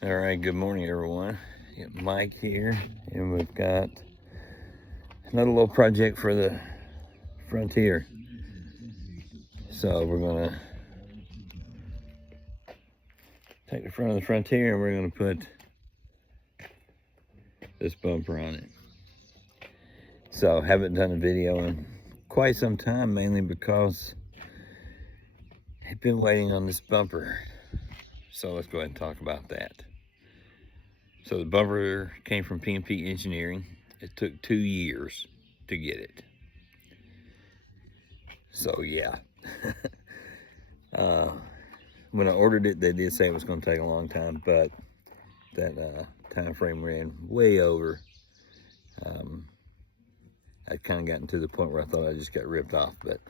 All right, good morning, everyone. Got Mike here, and we've got another little project for the Frontier. So we're gonna take the front of the Frontier and we're gonna put this bumper on it. So haven't done a video in quite some time, mainly because I've been waiting on this bumper. So let's go ahead and talk about that. So the bumper came from P&P Engineering. It took 2 years to get it. So yeah. When I ordered it, they did say it was going to take a long time, but that time frame ran way over. I'd kind of gotten to the point where I thought I just got ripped off, but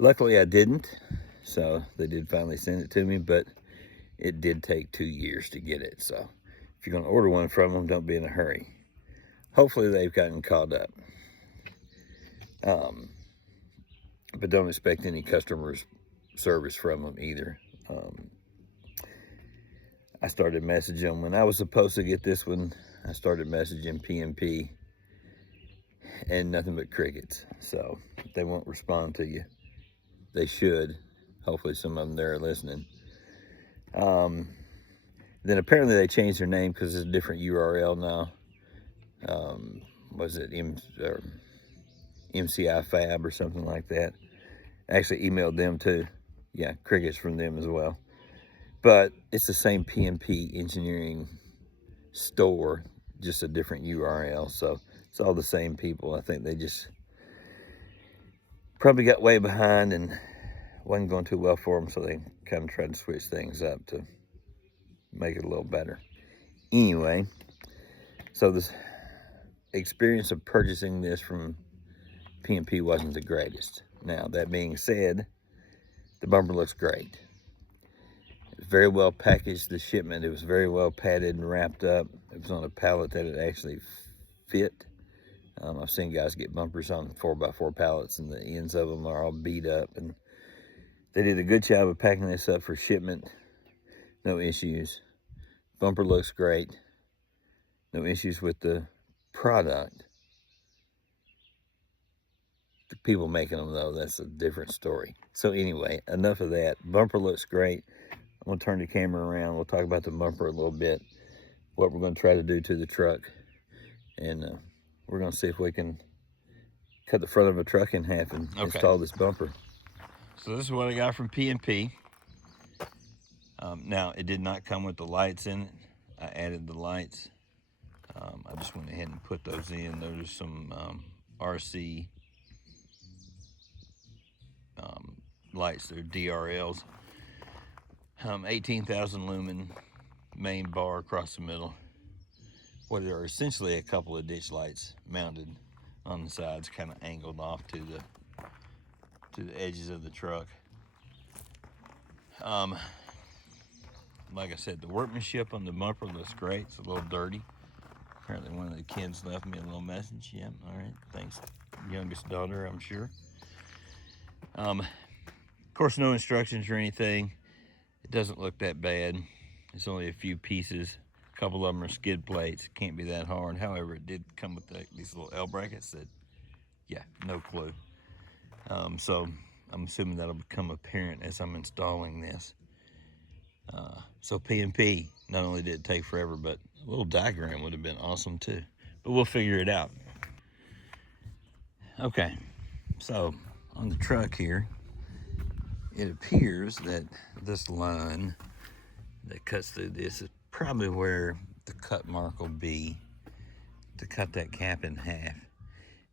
luckily I didn't. So they did finally send it to me, but it did take 2 years to get it. So if you're going to order one from them, don't be in a hurry. Hopefully they've gotten caught up. But don't expect any customer service from them either. I started messaging them when I was supposed to get this one. I started messaging P&P and nothing but crickets. So they won't respond to you. They should. Hopefully some of them there are listening. Then apparently they changed their name because it's a different URL now. Was it MCI Fab or something like that? I actually emailed them too. Yeah, crickets from them as well. But it's the same P&P Engineering store, just a different URL. So it's all the same people. I think they just probably got way behind and wasn't going too well for them, so they kind of tried to switch things up to make it a little better. Anyway, so this experience of purchasing this from P&P wasn't the greatest. Now, that being said, the bumper looks great. It was very well packaged, the shipment. It was very well padded and wrapped up. It was on a pallet that it actually fit. I've seen guys get bumpers on 4x4 pallets and the ends of them are all beat up, and they did a good job of packing this up for shipment. No issues. Bumper looks great. No issues with the product. The people making them, though, that's a different story. So anyway, enough of that. Bumper looks great. I'm going to turn the camera around. We'll talk about the bumper a little bit, what we're going to try to do to the truck, and we're going to see if we can cut the front of a truck in half and install this bumper. So this is what I got from P&P. Now, it did not come with the lights in it. I added the lights. I just went ahead and put those in. There's some RC lights. They're DRLs. 18,000 lumen main bar across the middle. What are essentially a couple of ditch lights mounted on the sides, kind of angled off to the edges of the truck. Like I said, the workmanship on the bumper looks great. It's a little dirty. Apparently one of the kids left me a little message. Yep, all right, thanks, youngest daughter, I'm sure. Of course, no instructions or anything. It doesn't look that bad. It's only a few pieces. A couple of them are skid plates. Can't be that hard. However, it did come with these little L brackets that, yeah, no clue. So I'm assuming that'll become apparent as I'm installing this. So P&P, not only did it take forever, but a little diagram would have been awesome too. But we'll figure it out. Okay, so on the truck here, it appears that this line that cuts through this is probably where the cut mark will be to cut that cap in half.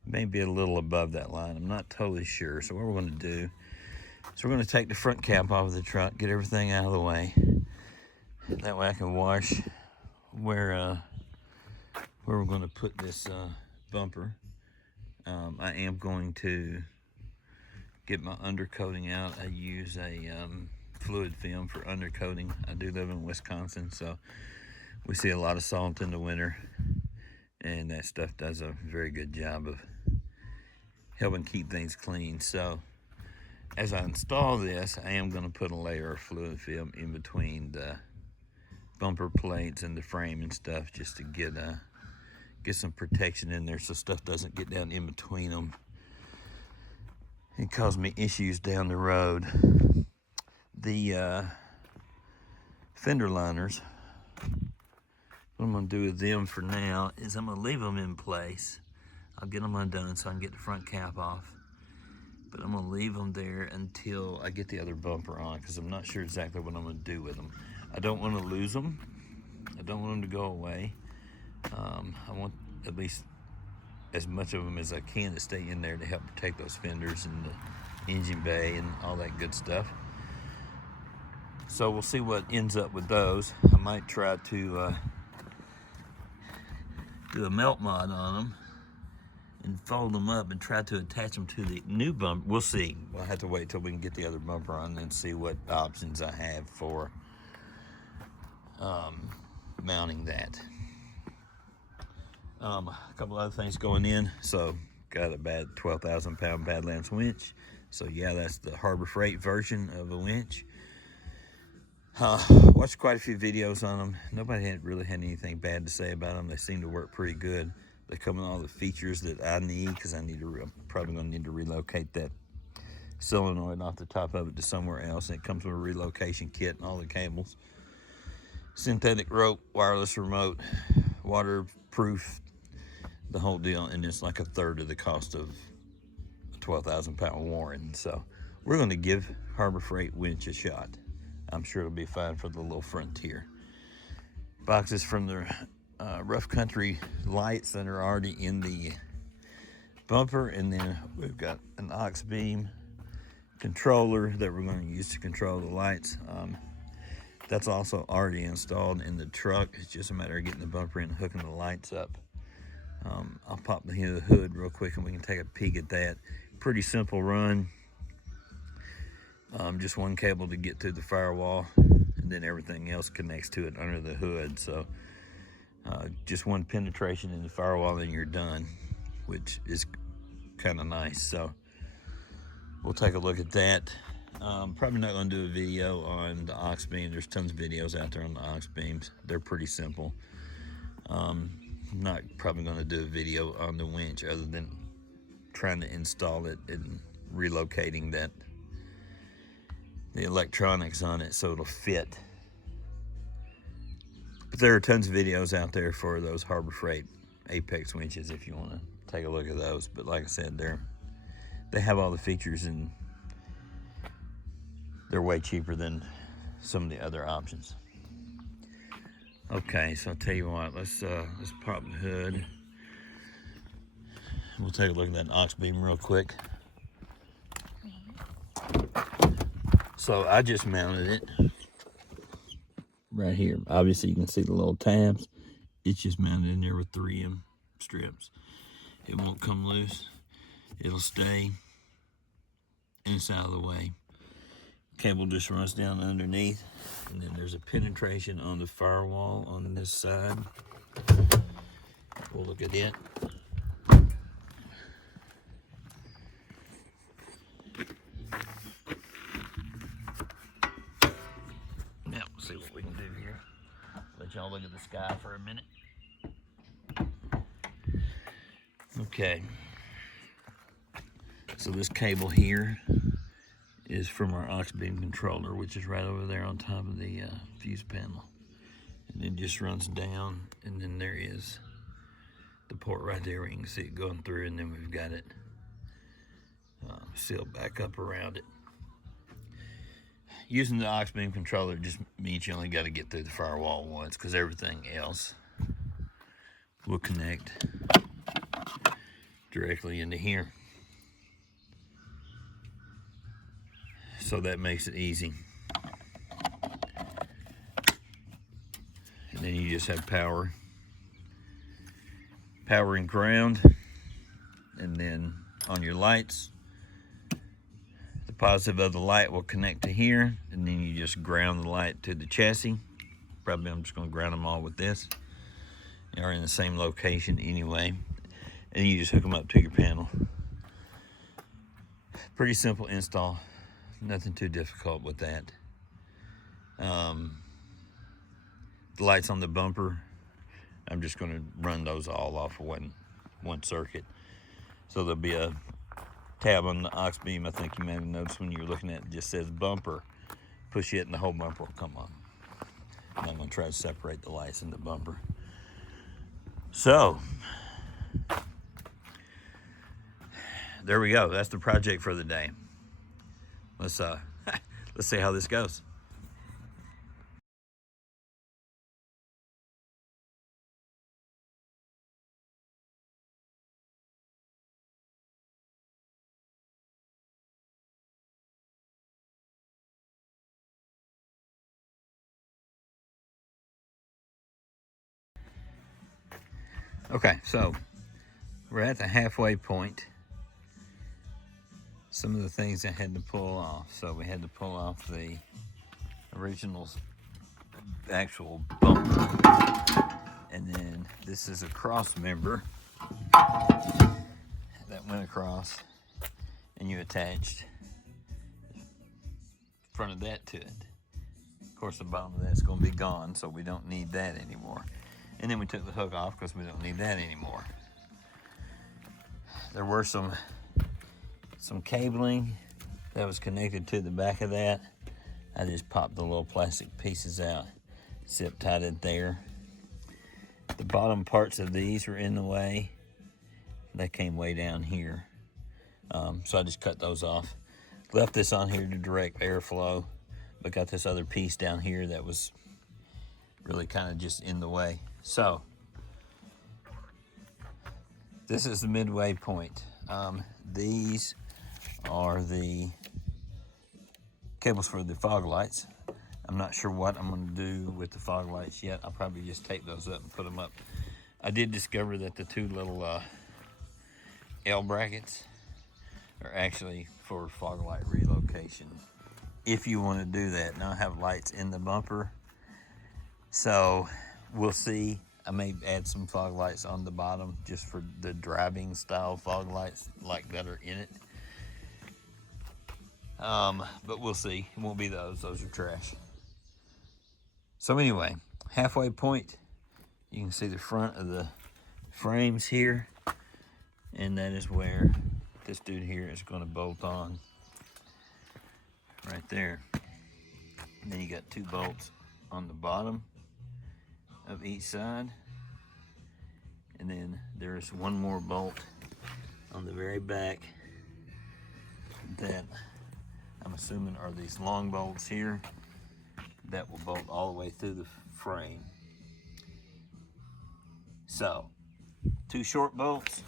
Maybe a little above that line. I'm not totally sure. So what we're going to do is we're going to take the front cap off of the truck, get everything out of the way. That way I can wash where we're going to put this bumper. I am going to get my undercoating out. I use a fluid film for undercoating. I do live in Wisconsin, so we see a lot of salt in the winter, and that stuff does a very good job of helping keep things clean. So as I install this, I am going to put a layer of fluid film in between the bumper plates and the frame and stuff, just to get some protection in there so stuff doesn't get down in between them and cause me issues down the road. The fender liners, what I'm going to do with them for now is I'm going to leave them in place. I'll get them undone so I can get the front cap off. But I'm going to leave them there until I get the other bumper on, because I'm not sure exactly what I'm going to do with them. I don't want to lose them. I don't want them to go away. I want at least as much of them as I can to stay in there to help protect those fenders and the engine bay and all that good stuff. So we'll see what ends up with those. I might try to do a melt mod on them and fold them up and try to attach them to the new bumper. We'll see. We'll have to wait till we can get the other bumper on and see what options I have for mounting that. A couple other things going in. So got a bad 12,000 pound Badlands winch. So yeah, that's the Harbor Freight version of a winch. Watched quite a few videos on them. Nobody had really had anything bad to say about them. They seem to work pretty good. They come with all the features that I need, because I'm probably going to need to relocate that solenoid off the top of it to somewhere else. And it comes with a relocation kit and all the cables. Synthetic rope, wireless remote, waterproof, the whole deal. And it's like a third of the cost of a 12,000 pound Warren. So we're going to give Harbor Freight winch a shot. I'm sure it'll be fine for the little Frontier. Boxes from the rough country lights that are already in the bumper, and then we've got an aux beam controller that we're going to use to control the lights. That's also already installed in the truck. It's just a matter of getting the bumper in and hooking the lights up. I'll pop the hood real quick and we can take a peek at that. Pretty simple run. Just one cable to get to the firewall, and then everything else connects to it under the hood. So just one penetration in the firewall and you're done, which is kind of nice. So we'll take a look at that. Probably not going to do a video on the aux beam. There's tons of videos out there on the aux beams. They're pretty simple. I'm not probably going to do a video on the winch other than trying to install it and relocating the electronics on it so it'll fit. But there are tons of videos out there for those Harbor Freight Apex winches if you want to take a look at those. But like I said, they have all the features and they're way cheaper than some of the other options. Okay, so I'll tell you what, let's pop the hood. We'll take a look at that aux beam real quick. So I just mounted it right here. Obviously you can see the little tabs. It's just mounted in there with 3M strips. It won't come loose. It'll stay and it's out of the way. Cable just runs down underneath, and then there's a penetration on the firewall on this side. We'll look at it. Now we'll see what we can do here. Let y'all look at the sky for a minute. Okay. So this cable here is from our aux beam controller, which is right over there on top of the fuse panel. And it just runs down, and then there is the port right there where you can see it going through, and then we've got it sealed back up around it. Using the aux beam controller just means you only got to get through the firewall once, because everything else will connect directly into here. So that makes it easy. And then you just have power and ground. And then on your lights, the positive of the light will connect to here, and then you just ground the light to the chassis. Probably I'm just going to ground them all with this. They are in the same location anyway. And you just hook them up to your panel. Pretty simple install. Nothing too difficult with that. the lights on the bumper, I'm just going to run those all off of one circuit. So there'll be a tab on the aux beam. I think you may have noticed when you're looking at it, just says bumper. Push it and the whole bumper will come on. And I'm going to try to separate the lights in the bumper. So there we go. That's the project for the day. Let's see how this goes. Okay, so we're at the halfway point. Some of the things I had to pull off. So we had to pull off the original actual bumper. And then this is a cross member that went across, and you attached the front of that to it. Of course, the bottom of that's going to be gone, so we don't need that anymore. And then we took the hook off because we don't need that anymore. There were some cabling that was connected to the back of that. I just popped the little plastic pieces out, zip tied it there. The bottom parts of these were in the way. They came way down here. So I just cut those off. Left this on here to direct airflow, but got this other piece down here that was really kind of just in the way. So this is the midway point. These are the cables for the fog lights. I'm not sure what I'm going to do with the fog lights yet. I'll probably just tape those up and put them up. I did discover that the two little L brackets are actually for fog light relocation, if you want to do that. Now I have lights in the bumper, so we'll see. I may add some fog lights on the bottom just for the driving style fog lights like that are in it. But we'll see. It won't be those. Those are trash. So anyway, halfway point. You can see the front of the frames here, and that is where this dude here is going to bolt on right there. And then you got two bolts on the bottom of each side, and then there's one more bolt on the very back that I'm assuming are these long bolts here that will bolt all the way through the frame. So two short bolts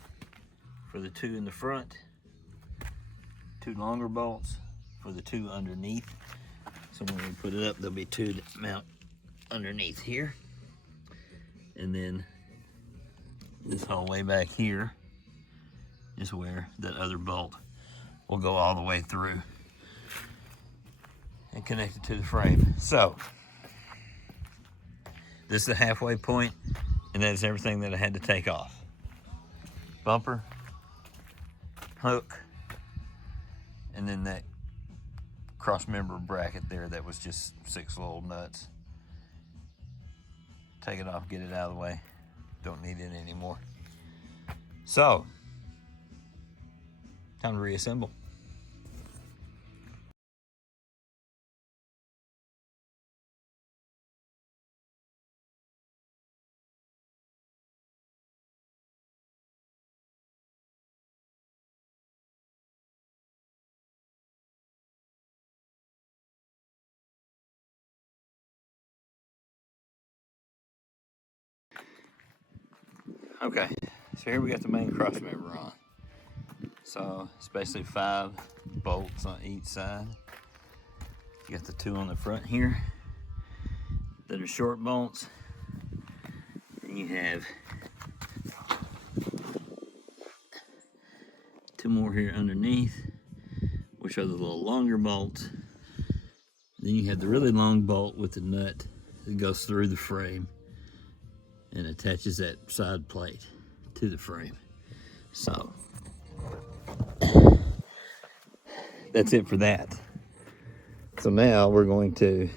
for the two in the front, two longer bolts for the two underneath. So when we put it up, there'll be two that mount underneath here. And then this whole way back here is where that other bolt will go all the way through and connect it to the frame. So this is the halfway point, and that is everything that I had to take off. Bumper, hook, and then that cross member bracket there that was just 6 little nuts. Take it off, get it out of the way. Don't need it anymore. So, time to reassemble. Okay, so here we got the main cross member on. So it's basically 5 bolts on each side. You got the 2 on the front here that are short bolts. And you have 2 more here underneath, which are the little longer bolts. Then you have the really long bolt with the nut that goes through the frame and attaches that side plate to the frame. So that's it for that. So now we're going to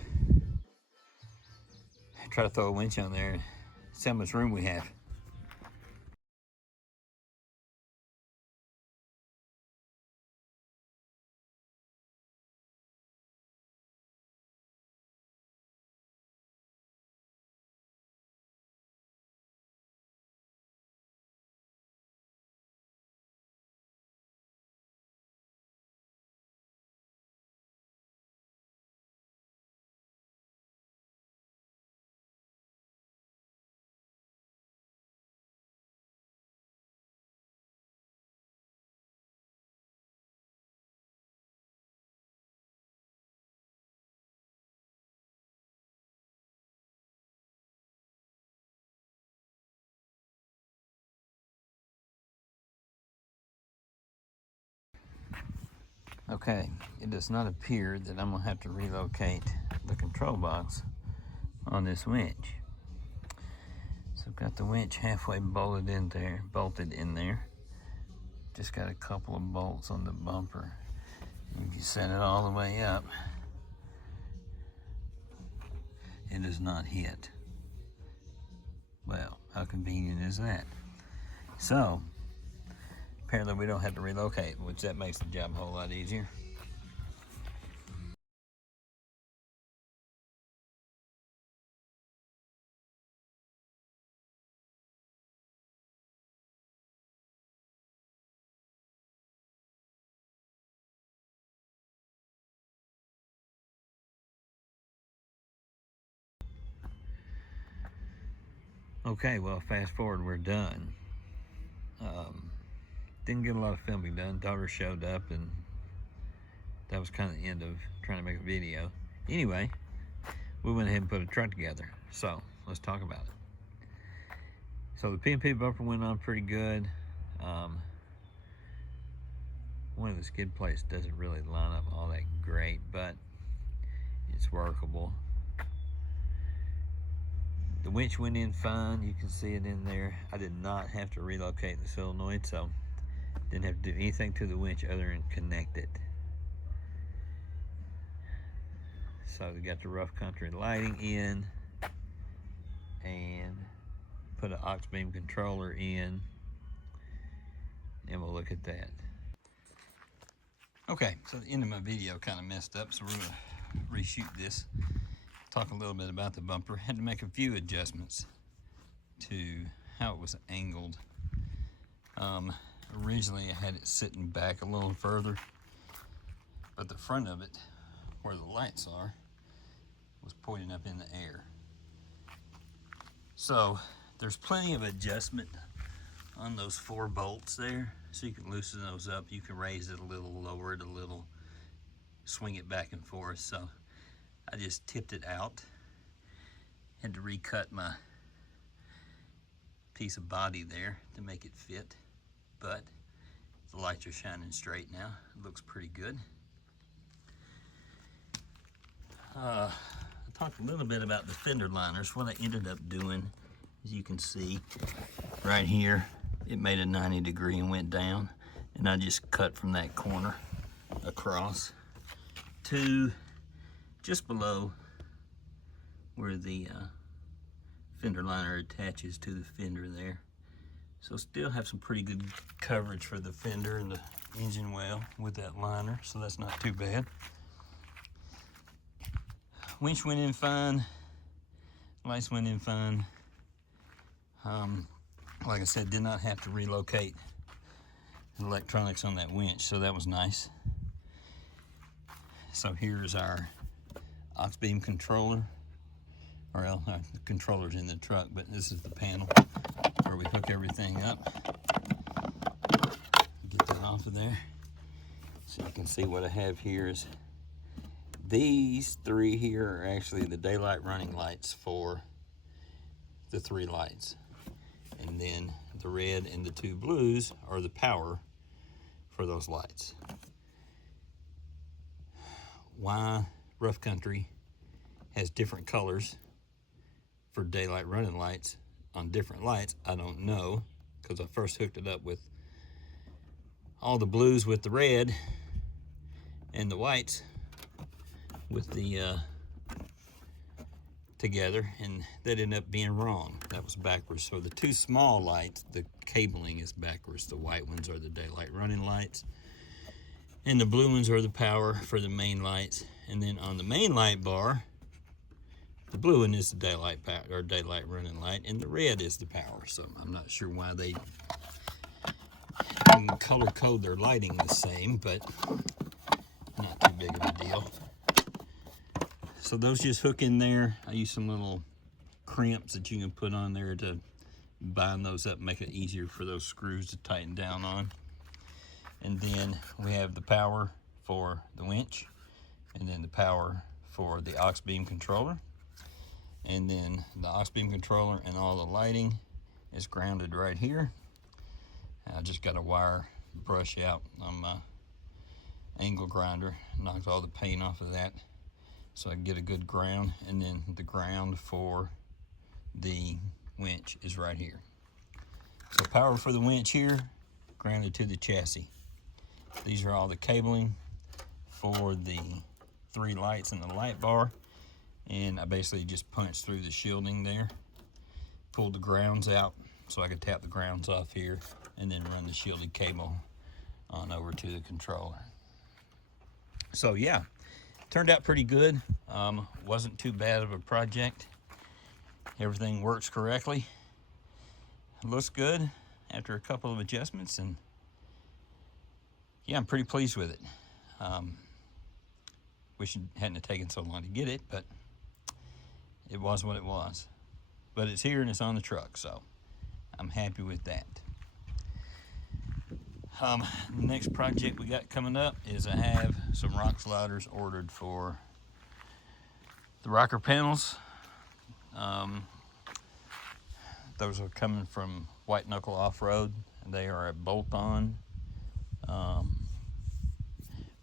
try to throw a winch on there and see how much room we have. Okay, it does not appear that I'm gonna have to relocate the control box on this winch. So I've got the winch halfway bolted in there. Just got a couple of bolts on the bumper. If you set it all the way up, it does not hit. Well, how convenient is that? So, apparently we don't have to relocate, which that makes the job a whole lot easier. Okay, well, fast forward, we're done. Didn't get a lot of filming done. Daughter showed up, and that was kind of the end of trying to make a video. Anyway, we went ahead and put a truck together. So let's talk about it. So the P&P bumper went on pretty good. One of the skid plates doesn't really line up all that great, but it's workable. The winch went in fine. You can see it in there. I did not have to relocate the solenoid, so didn't have to do anything to the winch other than connect it. So we got the rough country lighting in and put an aux beam controller in, and we'll look at that. Okay, so the end of my video kind of messed up, so we're gonna reshoot this. Talk a little bit about the bumper. Had to make a few adjustments to how it was angled. Originally I had it sitting back a little further, but the front of it, where the lights are, was pointing up in the air. So there's plenty of adjustment on those 4 bolts there, so you can loosen those up. You can raise it a little, lower it a little, swing it back and forth. So I just tipped it out. Had to recut my piece of body there to make it fit, but the lights are shining straight now. It looks pretty good. I talked a little bit about the fender liners. What I ended up doing, as you can see right here, it made a 90-degree and went down, and I just cut from that corner across to just below where the fender liner attaches to the fender there. So still have some pretty good coverage for the fender and the engine well with that liner, so that's not too bad. Winch went in fine, lights went in fine. Like I said, did not have to relocate the electronics on that winch, so that was nice. So here's our aux beam controller, or the controller's in the truck, but this is the panel where we hook everything up. Get that off of there. So you can see what I have here is these 3 here are actually the daylight running lights for the 3 lights. And then the red and the 2 blues are the power for those lights. Why rough country has different colors for daylight running lights on different lights, I don't know, because I first hooked it up with all the blues with the red and the whites with the together, and that ended up being wrong. That was backwards. So the two small lights, the cabling is backwards. The white ones are the daylight running lights, and the blue ones are the power for the main lights. And then on the main light bar, the blue one is the daylight power, or daylight running light, and the red is the power. So I'm not sure why they can color code their lighting the same, but not too big of a deal. So those just hook in there. I use some little crimps that you can put on there to bind those up, make it easier for those screws to tighten down on. And then we have the power for the winch, and then the power for the aux beam controller. And then the aux beam controller and all the lighting is grounded right here. I just got a wire brush out on my angle grinder, knocked all the paint off of that so I can get a good ground. And then the ground for the winch is right here. So power for the winch here, grounded to the chassis. These are all the cabling for the 3 lights in the light bar, and I basically just punched through the shielding there, pulled the grounds out so I could tap the grounds off here, and then run the shielded cable on over to the controller. So yeah, turned out pretty good. Wasn't too bad of a project. Everything works correctly. It looks good after a couple of adjustments, and yeah, I'm pretty pleased with it. Wish it hadn't have taken so long to get it, but it was what it was. But it's here and it's on the truck, so I'm happy with that. The next project we got coming up is I have some rock sliders ordered for the rocker panels. Those are coming from White Knuckle Off-Road. They are a bolt-on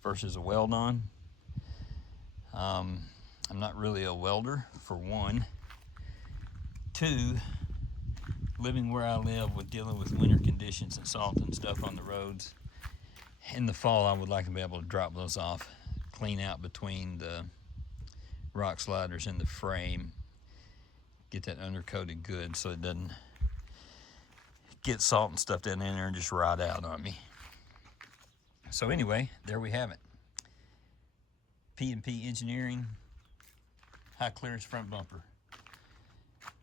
versus a weld-on. I'm not really a welder, for one. 2, living where I live with dealing with winter conditions and salt and stuff on the roads, in the fall I would like to be able to drop those off, clean out between the rock sliders and the frame, get that undercoated good so it doesn't get salt and stuff down in there and just rot out on me. So anyway, there we have it. P&P Engineering high clearance front bumper,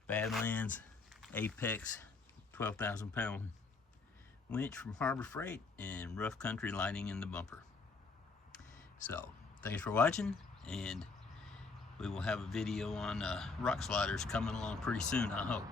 Badlands Apex 12,000 pound winch from Harbor Freight, and rough country lighting in the bumper. So thanks for watching, and we will have a video on rock sliders coming along pretty soon, I hope.